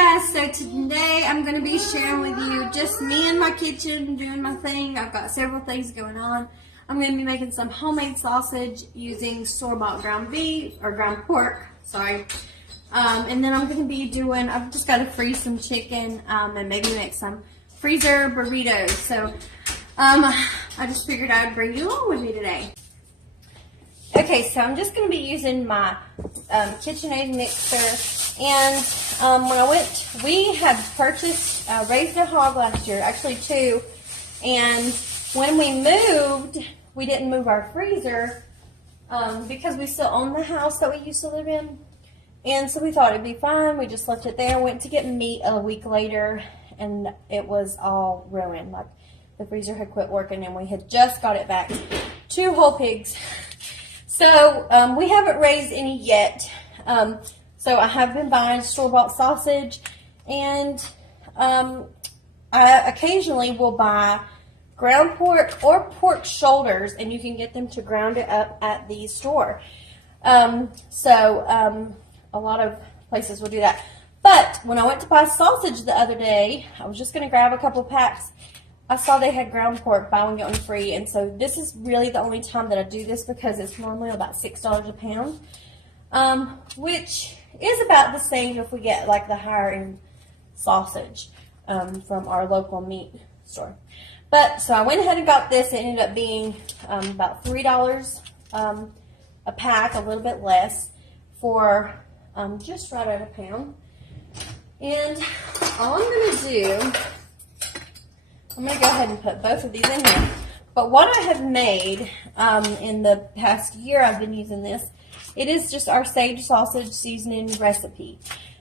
guys, so today I'm going to be sharing with you just me in my kitchen doing my thing. I've got several things going on. I'm going to be making some homemade sausage using store-bought ground beef, or ground pork, sorry. And then I'm going to be doing, I've just got to freeze some chicken and maybe make some freezer burritos. So I just figured I'd bring you along with me today. Okay, so I'm just going to be using my KitchenAid mixer. And when I went, we had purchased, raised a hog last year, actually 2. And when we moved, we didn't move our freezer because we still own the house that we used to live in. And so we thought it'd be fine. We just left it there. Went to get meat a week later, and it was all ruined. Like the freezer had quit working, and we had just got it back. 2 whole pigs. So we haven't raised any yet. So I have been buying store-bought sausage, and I occasionally will buy ground pork or pork shoulders, and you can get them to ground it up at the store. A lot of places will do that. But when I went to buy sausage the other day, I was just going to grab a couple packs. I saw they had ground pork, buy one, get one free, and so this is really the only time that I do this because it's normally about $6 a pound, which is about the same if we get like the higher end sausage from our local meat store. But so I went ahead and got this. It ended up being about $3 a pack, a little bit less, for just right at a pound. And all I'm going to do, I'm going to go ahead and put both of these in here. But what I have made in the past year, I've been using this. It is just our sage sausage seasoning recipe.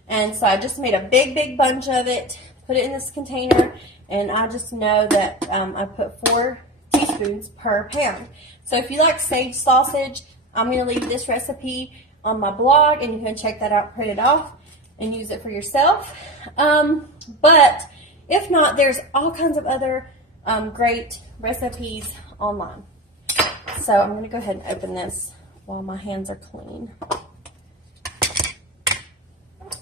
And so I just made a big bunch of it, put it in this container, and I just know that I put 4 teaspoons per pound. So if you like sage sausage, I'm going to leave this recipe on my blog, and you can check that out, print it off, and use it for yourself. But if not, there's all kinds of other great recipes online. So I'm going to go ahead and open this while my hands are clean.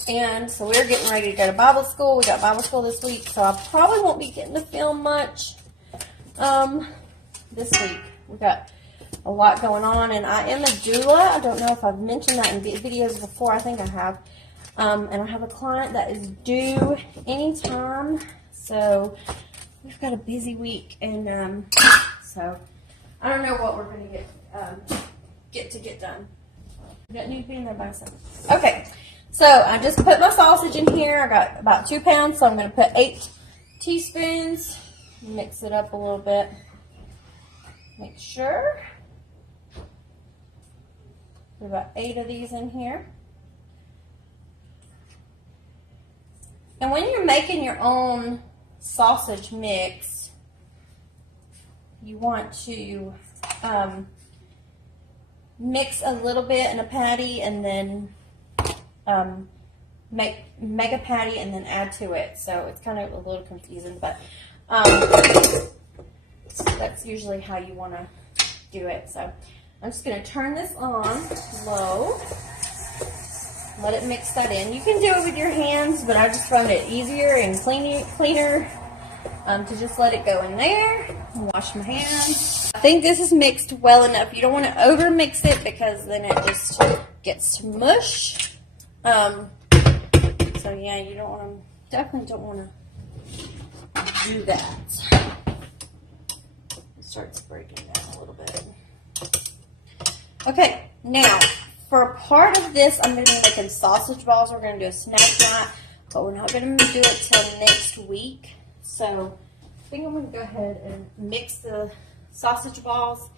And so we're getting ready to go to Bible school. We got Bible school this week, so I probably won't be getting to film much this week. We got a lot going on, and I am a doula. I don't know if I've mentioned that in videos before. I think I have. And I have a client that is due anytime, so we've got a busy week, and so I don't know what we're going to get done. You don't need to be in there by yourself. Okay, so I just put my sausage in here. I got about 2 pounds, so I'm going to put 8 teaspoons. Mix it up a little bit. Make sure. Put about 8 of these in here. And when you're making your own sausage mix, you want to mix a little bit in a patty, and then make a patty and then add to it. So it's kind of a little confusing, but that's usually how you want to do it. So I'm just going to turn this on low. Let it mix that in. You can do it with your hands, but I just found it easier and cleaner to just let it go in there and wash my hands. I think this is mixed well enough. You don't want to over mix it because then it just gets to mush. So yeah, you don't want to, definitely don't want to do that. It starts breaking down a little bit. Okay, now for part of this, I'm going to be making sausage balls. We're going to do a snack night, but we're not going to do it till next week. So I think I'm going to go ahead and mix the sausage balls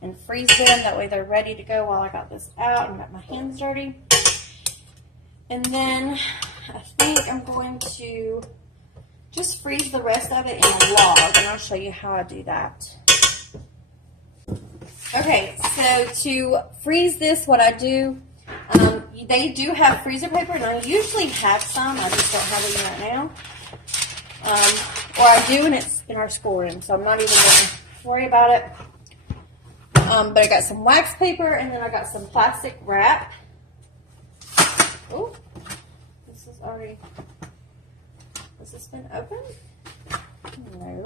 and freeze them. That way they're ready to go while I got this out and got my hands dirty. And then I think I'm going to just freeze the rest of it in a log, and I'll show you how I do that. Okay, so to freeze this, what I do, they do have freezer paper, and I usually have some. I just don't have any right now. Or I do, and it's in our schoolroom, so I'm not even going to worry about it. But I got some wax paper, and then I got some plastic wrap. Oh, this is already Has this been opened? No.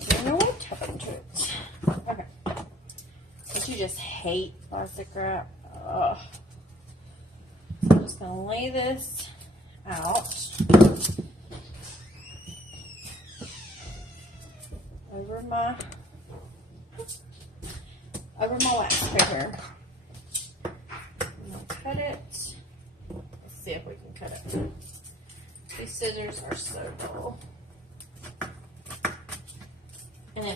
I don't know what happened to it. Okay. But you just hate plastic wrap. Ugh. So I'm just going to lay this out over my wax paper. I'm going to cut it. Let's see if we can cut it. These scissors are so dull. And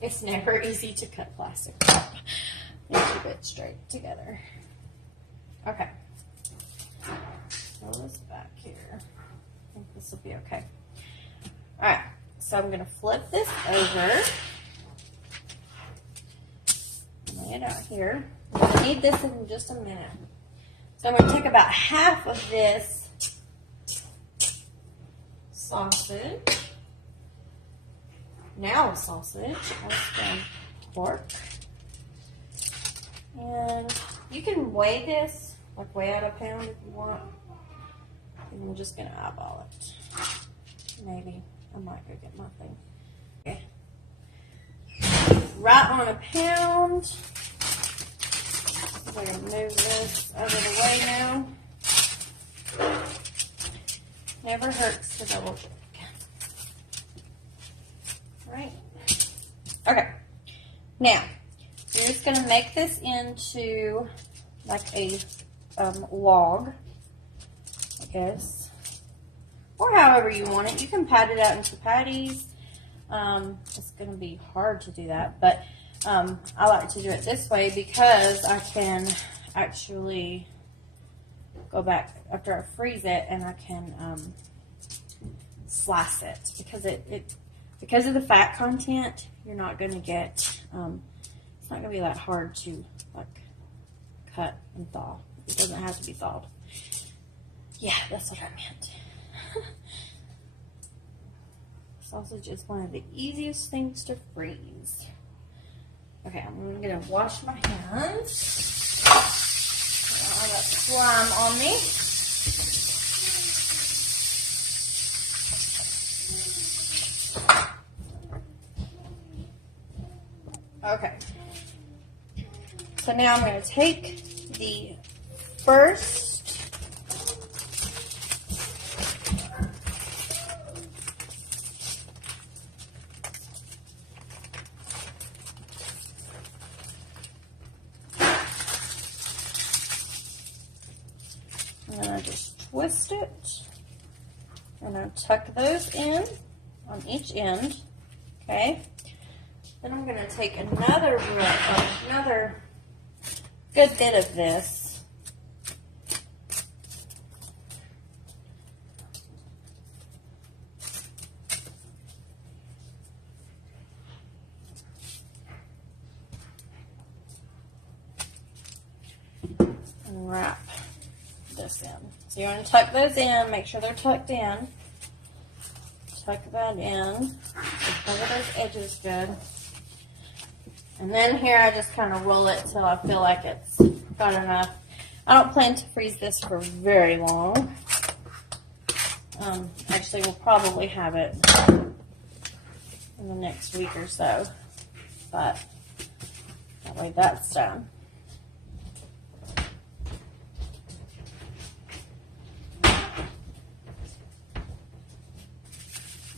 it's never easy to cut plastic wrap. You keep it straight together. Okay. Throw this back here. I think this will be okay. Alright, so I'm going to flip this over. Lay it out here. I'm going to need this in just a minute. So I'm going to take about half of this sausage. Now a sausage. That's from pork. And you can weigh this, like weigh out a pound if you want. And I'm just going to eyeball it. Maybe. I might go get my thing. Okay. Right on a pound. I'm going to move this out of the way now. Never hurts to double check. Right. Okay. Now, you're just going to make this into like a log, I guess. Or however you want it. You can pat it out into patties. It's going to be hard to do that, but I like to do it this way because I can actually go back after I freeze it and I can slice it because of the fat content. You're not going to get it's not going to be that hard to like cut and thaw. It doesn't have to be thawed. Yeah, that's what I meant. Sausage is one of the easiest things to freeze. Okay, I'm going to wash my hands. I don't have that slime on me. Okay. So now I'm going to take the first and then I just twist it and I tuck those in on each end. Okay. Then I'm going to take another good bit of this. And wrap this in. So you want to tuck those in, make sure they're tucked in. Tuck that in. So cover those edges good. And then here I just kind of roll it till I feel like it's got enough. I don't plan to freeze this for very long. Actually, we'll probably have it in the next week or so. But that way that's done.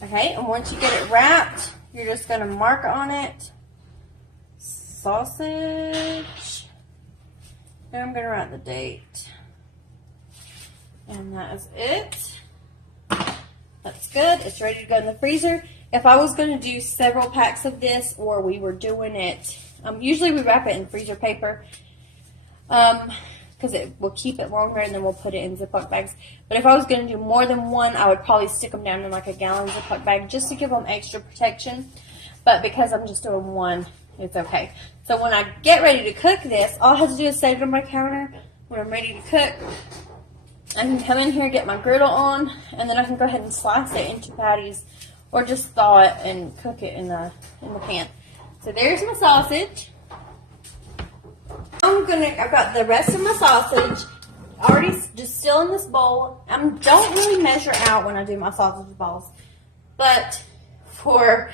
Okay, and once you get it wrapped, you're just going to mark on it sausage, and I'm going to write the date, and that is it. That's good. It's ready to go in the freezer. If I was going to do several packs of this, or we were doing it, usually we wrap it in freezer paper because it will keep it longer, and then we'll put it in Ziploc bags. But if I was going to do more than one, I would probably stick them down in like a gallon Ziploc bag just to give them extra protection. But because I'm just doing one, it's okay. So when I get ready to cook this, all I have to do is set it on my counter. When I'm ready to cook, I can come in here, get my griddle on, and then I can go ahead and slice it into patties or just thaw it and cook it in the pan. So there's my sausage. I've got the rest of my sausage already just still in this bowl. I don't really measure out when I do my sausage balls, but for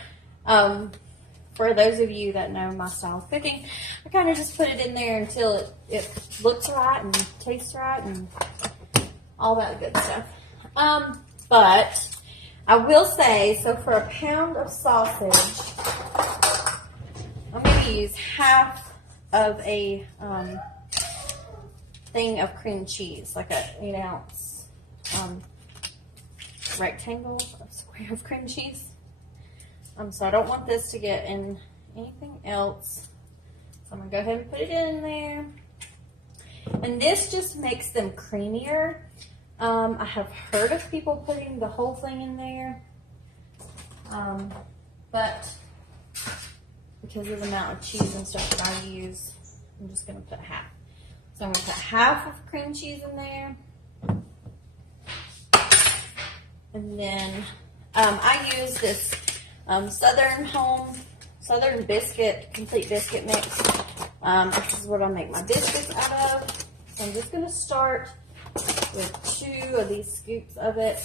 those of you that know my style of cooking, I kind of just put it in there until it looks right and tastes right and all that good stuff. But I will say, so for a pound of sausage, I'm going to use half of a thing of cream cheese, like a 8-ounce rectangle of square of cream cheese. So I don't want this to get in anything else. So I'm going to go ahead and put it in there. And this just makes them creamier. I have heard of people putting the whole thing in there. But because of the amount of cheese and stuff that I use, I'm just going to put half. So I'm going to put half of cream cheese in there. And then I use this Southern Biscuit, complete biscuit mix. This is what I make my biscuits out of. So I'm just going to start with 2 of these scoops of it.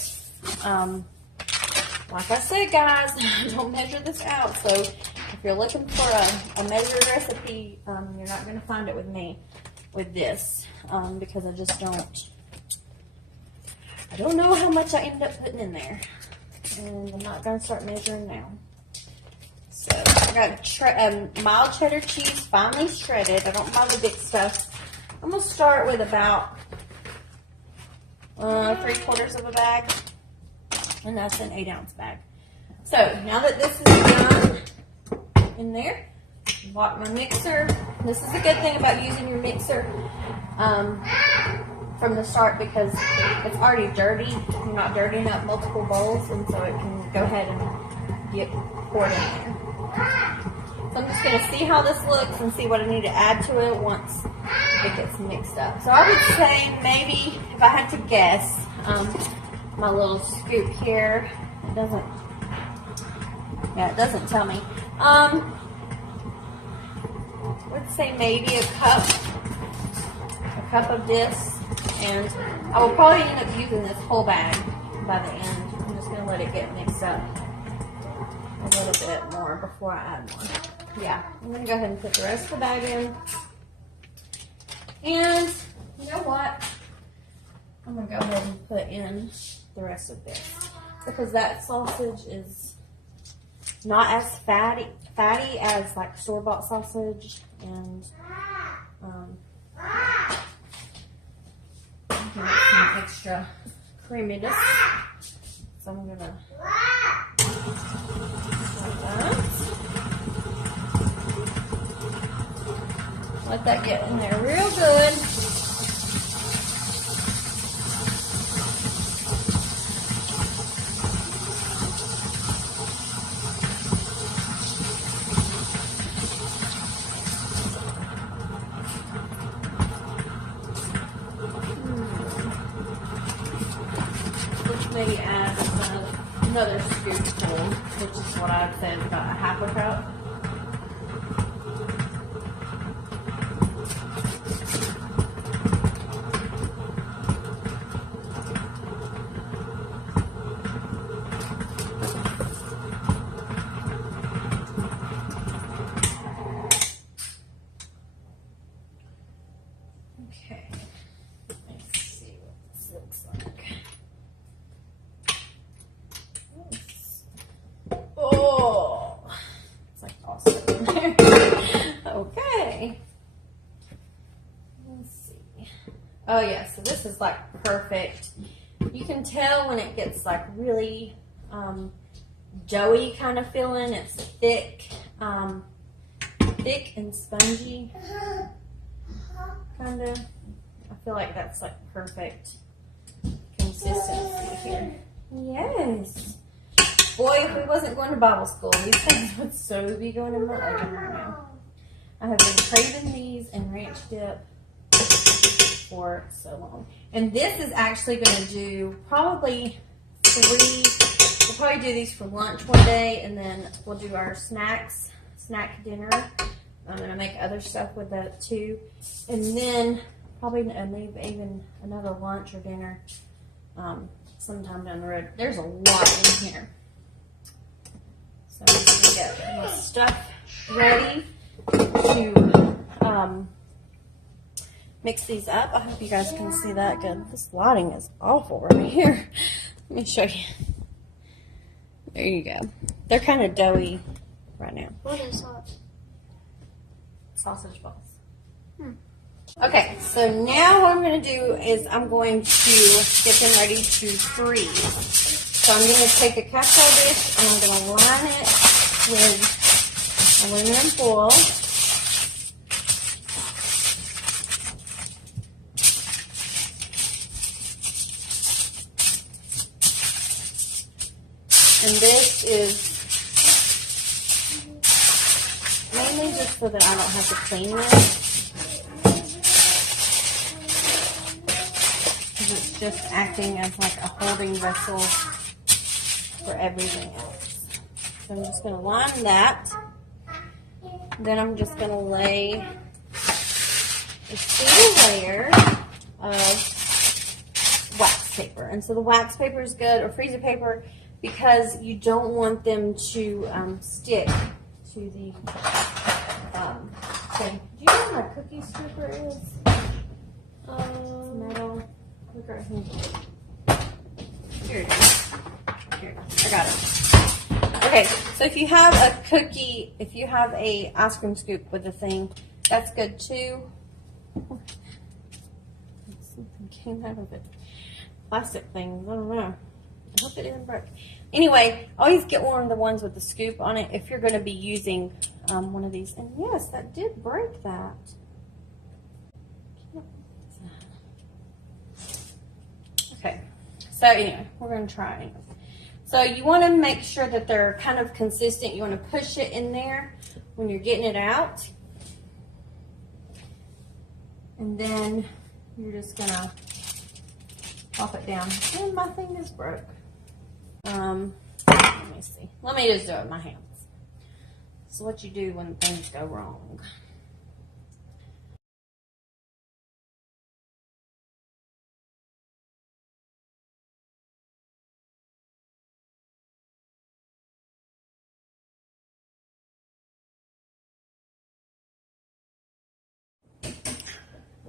Like I said, guys, don't measure this out. So if you're looking for a measured recipe, you're not going to find it with me with this, because I just don't know how much I end up putting in there. And I'm not going to start measuring now. So I got mild cheddar cheese, finely shredded. I don't buy the big stuff. I'm going to start with about 3/4 of a bag. And that's an 8-ounce bag. So now that this is done in there, bought my mixer. This is a good thing about using your mixer from the start, because it's already dirty. You're not dirtying up multiple bowls, and so it can go ahead and get poured in there. So I'm just going to see how this looks and see what I need to add to it once it gets mixed up. So I would say maybe, if I had to guess, my little scoop here, it doesn't tell me. Let's say maybe a cup of this, and I will probably end up using this whole bag by the end. I'm just going to let it get mixed up a little bit more before I add more. Yeah, I'm going to go ahead and put the rest of the bag in. And you know what? I'm going to go ahead and put in the rest of this, because that sausage is not as fatty as like store-bought sausage, and some extra creaminess. So I'm gonna like that. Let that get in there real good. Maybe add another scoopful, which is what I'd say is about a 1/2 cup. Okay, let's see what this looks like. Oh, it's like awesome. Okay. Let's see. Oh yeah, so this is like perfect. You can tell when it gets like really doughy kind of feeling. It's thick, thick and spongy, kind of. I feel like that's like perfect consistency here. Yes. Boy, if we wasn't going to Bible school, these things would so be going in my oven right now. I have been craving these and ranch dip for so long. And this is actually going to do probably 3. We'll probably do these for lunch one day, and then we'll do our snack dinner. I'm going to make other stuff with that too. And then probably leave even another lunch or dinner sometime down the road. There's a lot in here. So I'm just going to get my stuff ready to mix these up. I hope you guys can see that good. This lighting is awful right here. Let me show you. There you go. They're kind of doughy right now. What is that? Sausage balls. Okay, so now what I'm going to do is I'm going to get them ready to freeze. So I'm going to take a casserole dish and I'm going to line it with aluminum foil. And this is mainly just so that I don't have to clean this. It's just acting as like a holding vessel for everything else. So I'm just going to line that. Then I'm just going to lay a single layer of wax paper. And so the wax paper is good, or freezer paper, because you don't want them to stick to the thing. Do you know where my cookie stripper is? It's metal. Look right here. Here it is. Here, I got it. Okay, so if you have a cookie, if you have a ice cream scoop with the thing, that's good too. Something came out of it. Plastic things, I don't know. I hope it didn't break. Anyway, always get one of the ones with the scoop on it if you're going to be using one of these. And yes, that did break that. Okay, so anyway, we're going to try it. So you want to make sure that they're kind of consistent. You want to push it in there when you're getting it out. And then you're just going to pop it down. And my thing is broke. Let me see. Let me just do it with my hands. So what you do when things go wrong.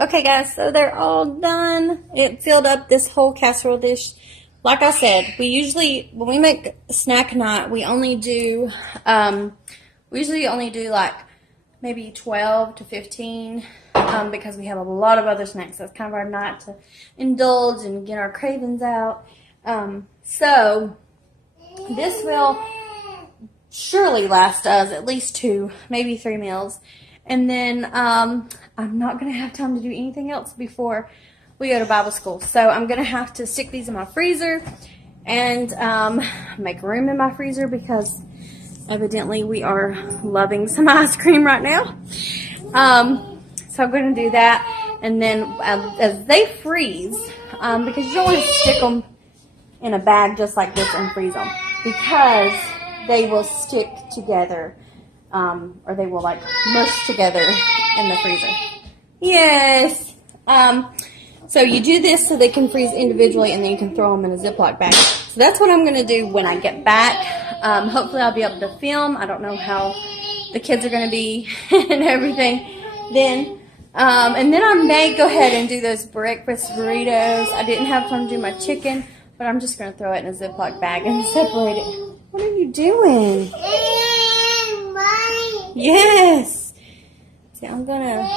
Okay guys, so they're all done. It filled up this whole casserole dish. Like I said, we usually, when we make snack night, we only do, we usually only do like maybe 12 to 15 because we have a lot of other snacks. That's kind of our night to indulge and get our cravings out. So this will surely last us at least 2, maybe 3 meals. And then I'm not going to have time to do anything else before we go to Bible school. So I'm going to have to stick these in my freezer and make room in my freezer because evidently we are loving some ice cream right now. So I'm going to do that. And then as they freeze, because you don't want to stick them in a bag just like this and freeze them because they will stick together. Or they will like mush together in the freezer. Yes. So you do this so they can freeze individually and then you can throw them in a Ziploc bag. So that's what I'm going to do when I get back. Hopefully I'll be able to film. I don't know how the kids are going to be and everything. Then, and then I may go ahead and do those breakfast burritos. I didn't have time to do my chicken, but I'm just going to throw it in a Ziploc bag and separate it. What are you doing? Yes. See, I'm gonna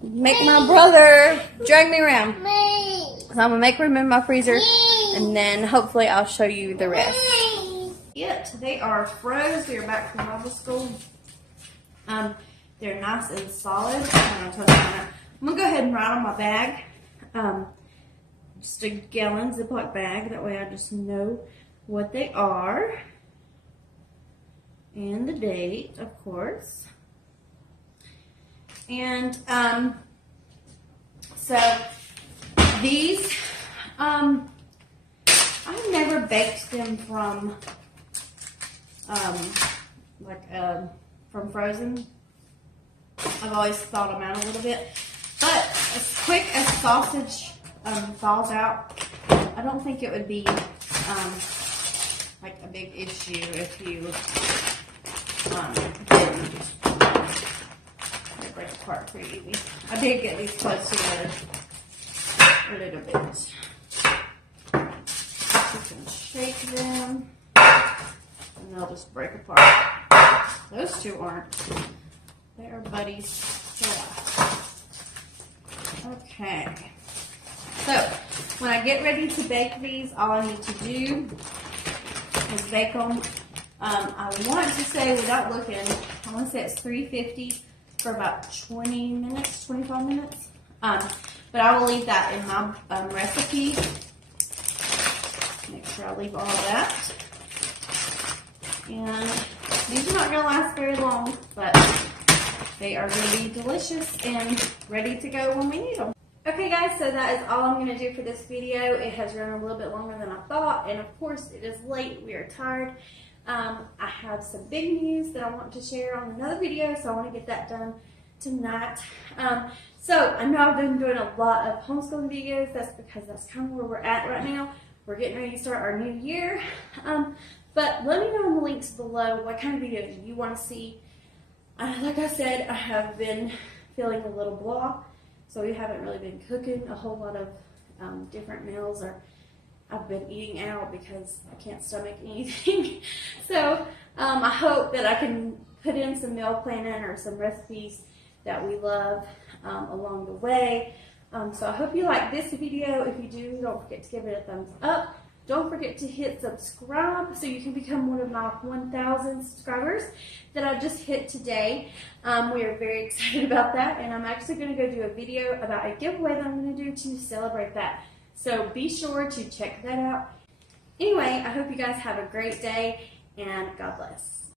make my brother drag me around. So I'm gonna make room in my freezer, and then hopefully I'll show you the rest. Yep, they are froze. We are back from Bible school. They're nice and solid. I'm gonna go ahead and write on my bag. Just a gallon Ziploc bag. That way I just know what they are. And the date, of course. And so these, I've never baked them from from frozen. I've always thawed them out a little bit. But quick as sausage thaws out, I don't think it would be like a big issue if you didn't. They break apart pretty easy. I did get these close together a little bit. You can shake them and they'll just break apart. Those two aren't. They are buddies. Okay. So when I get ready to bake these, all I need to do is bake them. I want to say, without looking, I want to say it's 350 for about 20 minutes, 25 minutes. But I will leave that in my recipe. Make sure I leave all of that. And these are not going to last very long, but they are going to be delicious and ready to go when we need them. Okay guys, so that is all I'm going to do for this video. It has run a little bit longer than I thought, and of course it is late. We are tired. I have some big news that I want to share on another video, so I want to get that done tonight. So I know I've been doing a lot of homeschooling videos. That's because that's kind of where we're at right now. We're getting ready to start our new year. But let me know in the links below what kind of videos you want to see. Like I said, I have been feeling a little blah, so we haven't really been cooking a whole lot of different meals, or I've been eating out because I can't stomach anything. So I hope that I can put in some meal planning or some recipes that we love along the way. So I hope you like this video. If you do, don't forget to give it a thumbs up. Don't forget to hit subscribe so you can become one of my 1,000 subscribers that I just hit today. We are very excited about that, and I'm actually going to go do a video about a giveaway that I'm going to do to celebrate that. So be sure to check that out. Anyway, I hope you guys have a great day, and God bless.